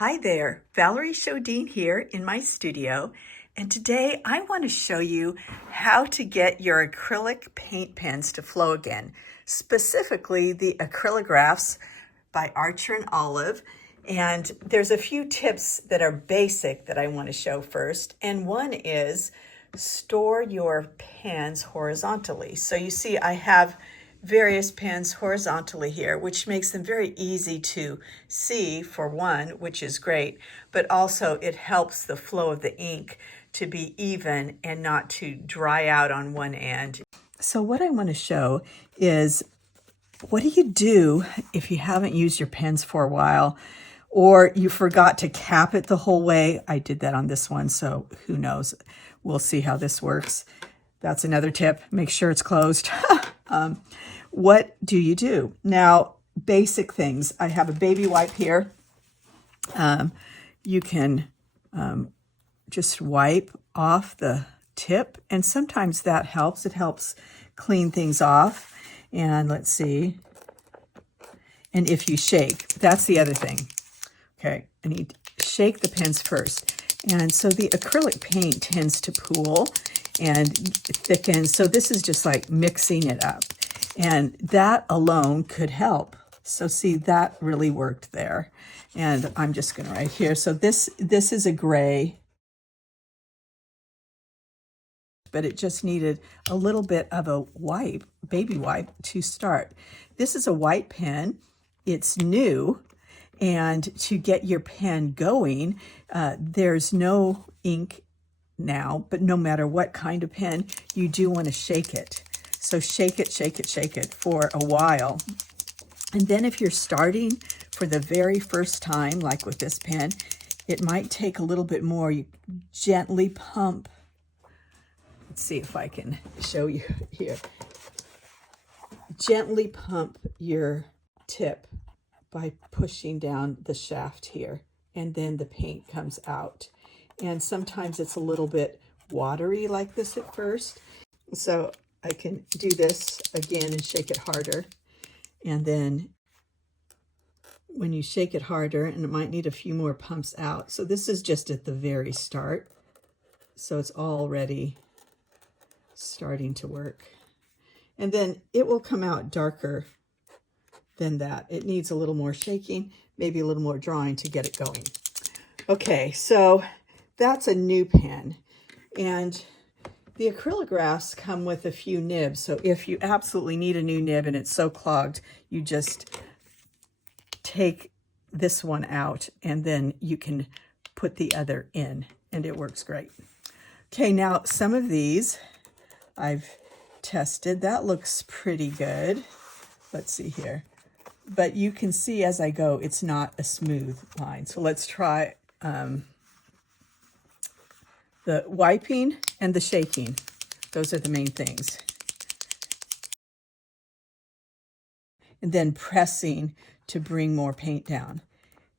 Hi there, Valerie Shodine here in my studio, and today I want to show you how to get your acrylic paint pens to flow again, specifically the Acrylographs by Archerandolive. And there's a few tips that are basic that I want to show first, and one is store your pens horizontally. So you see I have various pens horizontally here, which makes them very easy to see for one, which is great, but also it helps the flow of the ink to be even and not to dry out on one end. So what I want to show is, what do you do if you haven't used your pens for a while or you forgot to cap it the whole way? I did that on this one, so who knows? We'll see how this works. That's another tip. Make sure it's closed. What do you do? Now, basic things. I have a baby wipe here. You can just wipe off the tip, and sometimes that helps. It helps clean things off. And let's see. And if you shake, that's the other thing. Okay, I need to shake the pens first. And so the acrylic paint tends to pool and thicken. So this is just like mixing it up. And that alone could help. So see, that really worked there. And I'm just going to write here. So this is a gray, but it just needed a little bit of a wipe, baby wipe, to start. This is a white pen. It's new. And to get your pen going, there's no ink now, but no matter what kind of pen, you do want to shake it. So shake it, shake it, shake it for a while. And then if you're starting for the very first time, like with this pen, it might take a little bit more. You gently pump. Let's see if I can show you here. Gently pump your tip by pushing down the shaft here, and then the paint comes out. And sometimes it's a little bit watery like this at first. So I can do this again and shake it harder. And then when you shake it harder, and it might need a few more pumps out. So this is just at the very start. So it's already starting to work. And then it will come out darker than that. It needs a little more shaking, maybe a little more drawing to get it going. Okay, so that's a new pen. And the Acrylographs come with a few nibs. So if you absolutely need a new nib and it's so clogged, you just take this one out and then you can put the other in and it works great. Okay, now some of these I've tested. That looks pretty good. Let's see here. But you can see as I go, it's not a smooth line. So let's try the wiping and the shaking. Those are the main things. And then pressing to bring more paint down.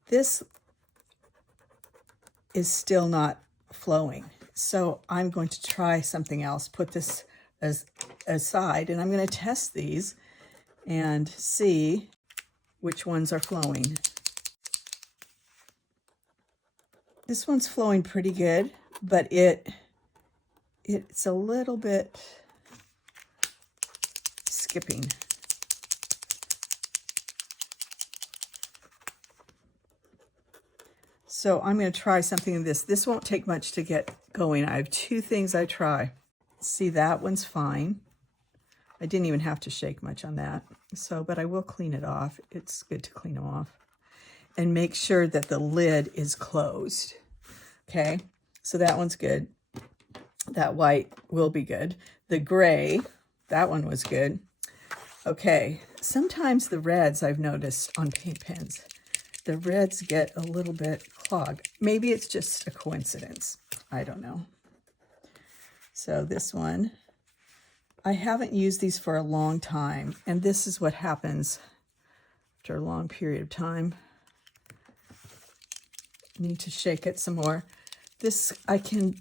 This is still not flowing. So I'm going to try something else, put this aside, and I'm going to test these and see which ones are flowing. This one's flowing pretty good, but it's a little bit skipping. So I'm going to try something in this. This won't take much to get going. I have two things I try. See, that one's fine. I didn't even have to shake much on that. So, but I will clean it off. It's good to clean them off. And make sure that the lid is closed. Okay, so that one's good. That white will be good. The gray, that one was good. Okay, sometimes the reds I've noticed on paint pens, the reds get a little bit clogged. Maybe it's just a coincidence. I don't know. So this one, I haven't used these for a long time, and this is what happens after a long period of time. Need to shake it some more. This, I can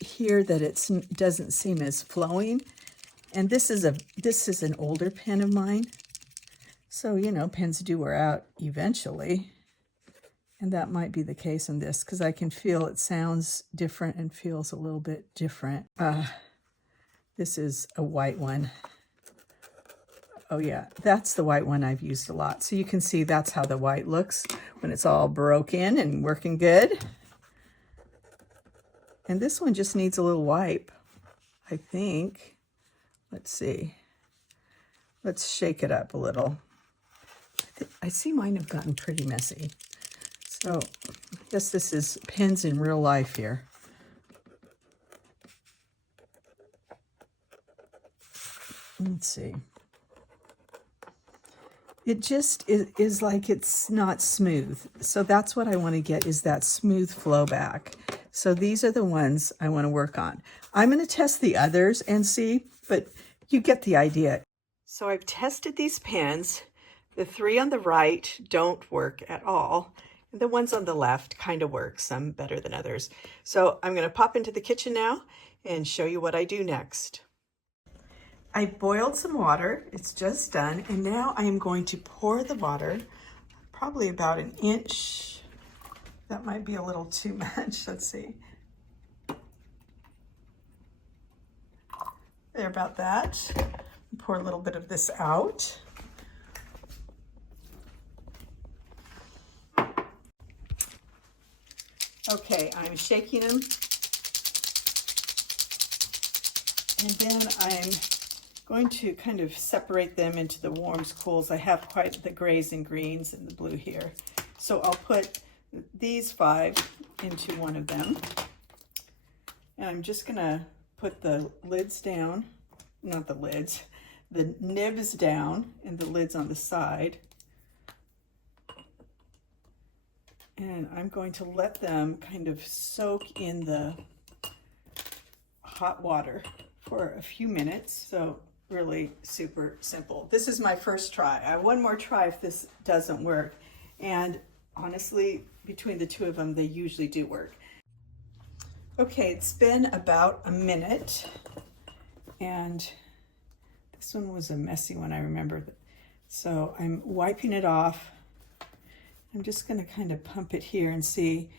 hear that it doesn't seem as flowing, and this is an older pen of mine. So, you know, pens do wear out eventually. And that might be the case in this because I can feel it sounds different and feels a little bit different. This is a white one. Oh yeah, that's the white one I've used a lot. So you can see that's how the white looks when it's all broken and working good. And this one just needs a little wipe, I think. Let's see. Let's shake it up a little. I see mine have gotten pretty messy. So I guess this is pens in real life here. Let's see. It just is like it's not smooth. So that's what I want to get, is that smooth flow back. So these are the ones I want to work on. I'm going to test the others and see, but you get the idea. So I've tested these pens. The 3 on the right don't work at all. The ones on the left kind of work, some better than others. So I'm going to pop into the kitchen now and show you what I do next. I boiled some water, it's just done, and now I am going to pour the water, probably about an inch. That might be a little too much, let's see. There, about that. Pour a little bit of this out. Okay, I'm shaking them. And then I'm going to kind of separate them into the warms, cools. I have quite the grays and greens and the blue here. So I'll put these 5 into one of them. And I'm just gonna put the lids down, not the lids, the nibs down and the lids on the side. And I'm going to let them kind of soak in the hot water for a few minutes. So really super simple. This is my first try. I have one more try if this doesn't work. And honestly, between the 2 of them, they usually do work. Okay, it's been about a minute. And this one was a messy one, I remember. So I'm wiping it off. I'm just going to kind of pump it here and see.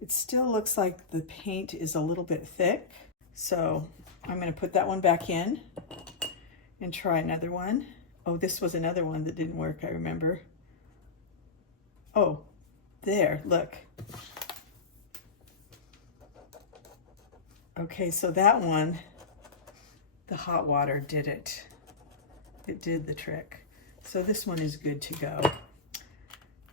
It still looks like the paint is a little bit thick. So I'm going to put that one back in and try another one. Oh, this was another one that didn't work, I remember. Oh, there, look. Okay, so that one, the hot water did it. It did the trick. So this one is good to go.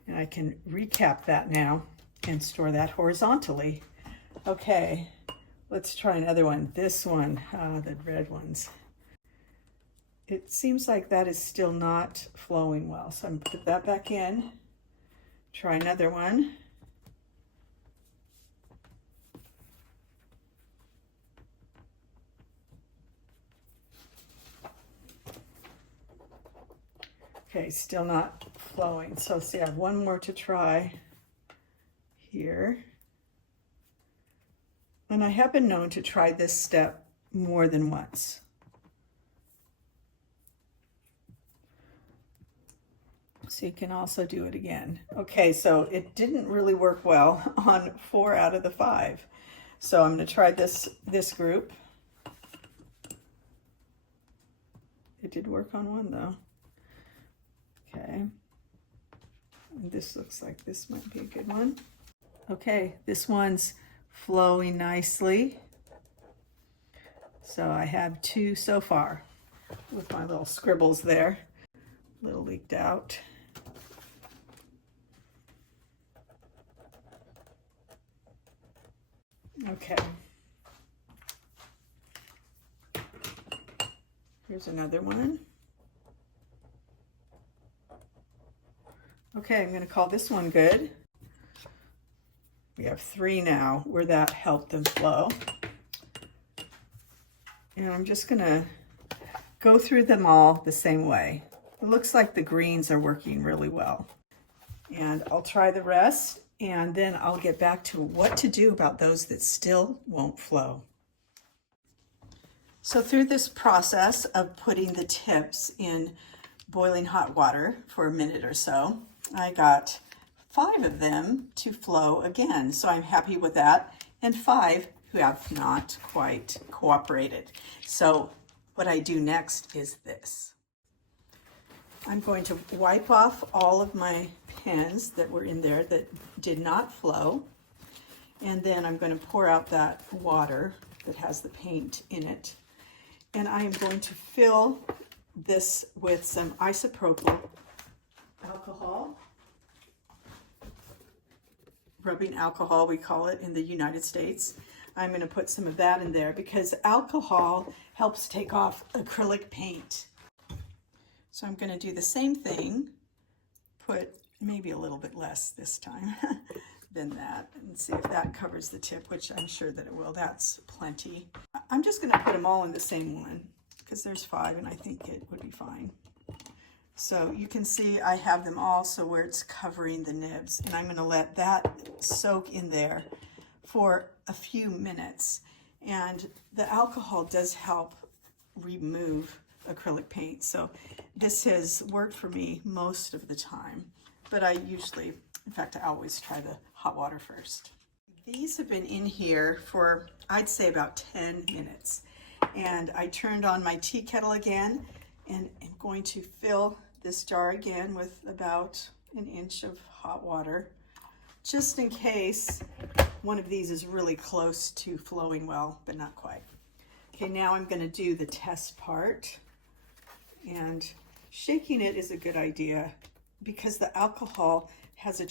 And I can recap that now and store that horizontally. Okay, let's try another one. This one, the red ones. It seems like that is still not flowing well. So I'm gonna put that back in. Try another one. Okay, still not flowing. So see, I have one more to try here. And I have been known to try this step more than once. So you can also do it again. Okay, so it didn't really work well on 4 out of the 5. So I'm going to try this group. It did work on one though. Okay. And this looks like this might be a good one. Okay, this one's flowing nicely. So I have 2 so far with my little scribbles there. A little leaked out. Okay. Here's another one. Okay, I'm going to call this one good. We have 3 now where that helped them flow. And I'm just going to go through them all the same way. It looks like the greens are working really well. And I'll try the rest, and then I'll get back to what to do about those that still won't flow. So through this process of putting the tips in boiling hot water for a minute or so, I got 5 of them to flow again. So I'm happy with that. And 5 who have not quite cooperated. So what I do next is this. I'm going to wipe off all of my pens that were in there that did not flow. And then I'm going to pour out that water that has the paint in it. And I am going to fill this with some isopropyl alcohol. Rubbing alcohol, we call it in the United States. I'm going to put some of that in there because alcohol helps take off acrylic paint. So I'm going to do the same thing, put maybe a little bit less this time than that, and see if that covers the tip, which I'm sure that it will. That's plenty. I'm just going to put them all in the same one because there's 5 and I think it would be fine. So you can see I have them all so where it's covering the nibs, and I'm going to let that soak in there for a few minutes. And the alcohol does help remove acrylic paint. So this has worked for me most of the time, but I usually, in fact, I always try the hot water first. These have been in here for, I'd say, about 10 minutes. And I turned on my tea kettle again, and I'm going to fill this jar again with about an inch of hot water, just in case one of these is really close to flowing well, but not quite. Okay, now I'm going to do the test part. And shaking it is a good idea because the alcohol has a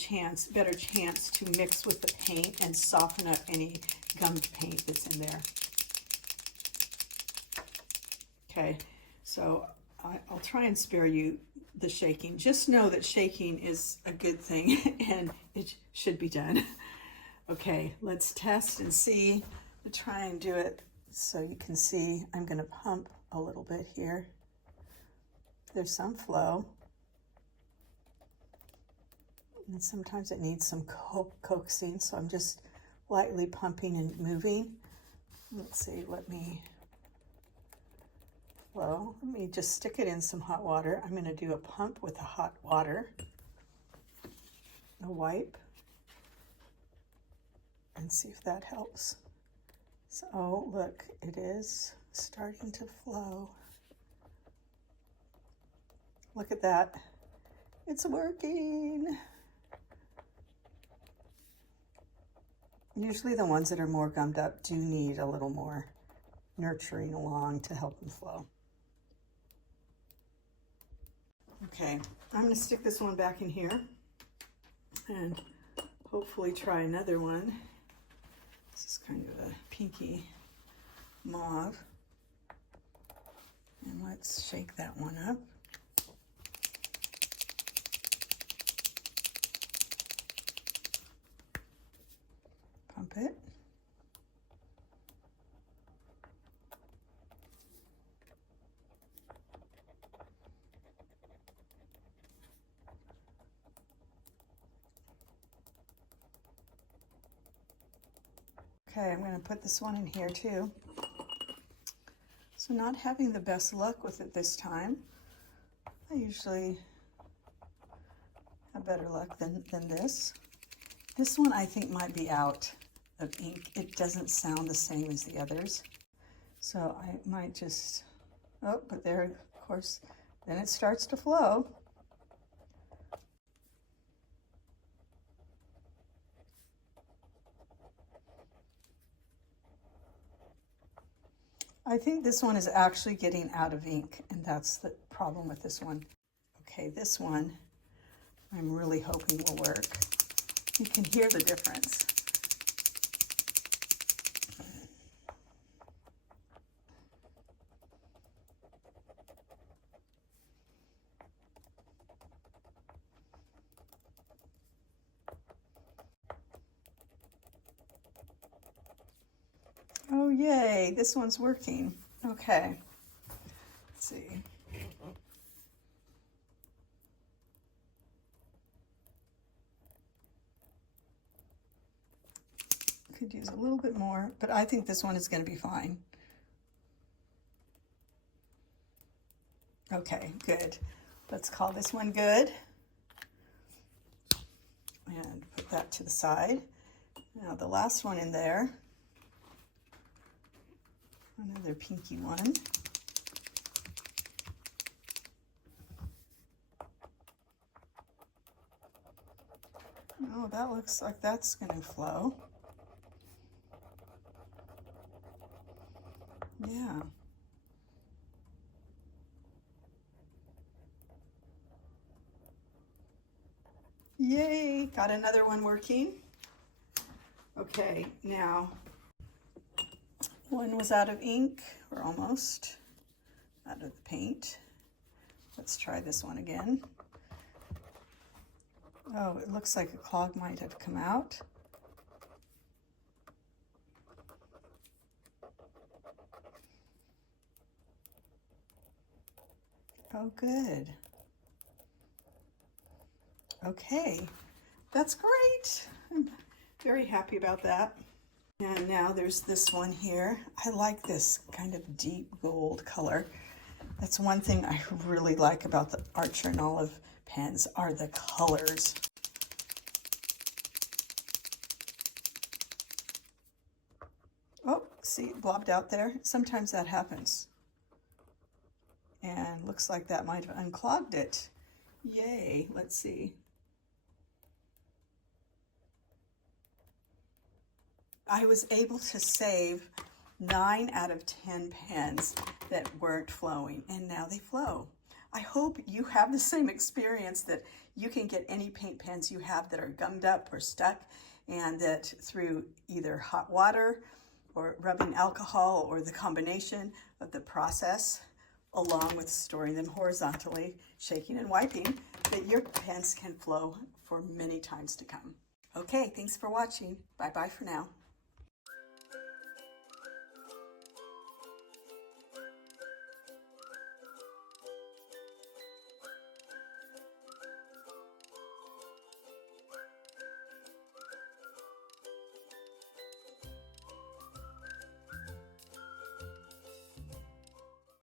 better chance to mix with the paint and soften up any gummed paint that's in there. Okay, so I'll try and spare you the shaking. Just know that shaking is a good thing and it should be done. Okay, let's test and see. I'll try and do it so you can see. I'm going to pump a little bit here. There's some flow. And sometimes it needs some coaxing, so I'm just lightly pumping and moving. Let's see, let me just stick it in some hot water. I'm going to do a pump with the hot water, a wipe, and see if that helps. So, oh, look, it is starting to flow. Look at that. It's working. Usually the ones that are more gummed up do need a little more nurturing along to help them flow. Okay, I'm going to stick this one back in here and hopefully try another one. This is kind of a pinky mauve. And let's shake that one up. Pump it. Okay, I'm going to put this one in here too. So not having the best luck with it this time. I usually have better luck than this. This one I think might be out of ink. It doesn't sound the same as the others. So I might just, oh, but there, of course, then it starts to flow. I think this one is actually getting out of ink, and that's the problem with this one. Okay, this one I'm really hoping will work. You can hear the difference. Oh, yay, this one's working. Okay, let's see. Could use a little bit more, but I think this one is going to be fine. Okay, good. Let's call this one good. that to the side. Now the last one in there, another pinky one. Oh, that looks like that's going to flow. Yeah. Yay, got another one working. Okay, now one was out of ink, or almost out of the paint. Let's try this one again. Oh, it looks like a clog might have come out. Oh, good. Okay, that's great. I'm very happy about that. And now there's this one here. I like this kind of deep gold color. That's one thing I really like about the Archerandolive pens are the colors. Oh, see it blobbed out there? Sometimes that happens. And looks like that might have unclogged it. Yay, let's see. I was able to save 9 out of 10 pens that weren't flowing, and now they flow. I hope you have the same experience, that you can get any paint pens you have that are gummed up or stuck, and that through either hot water or rubbing alcohol or the combination of the process, along with storing them horizontally, shaking and wiping, that your pens can flow for many times to come. Okay, thanks for watching. Bye-bye for now.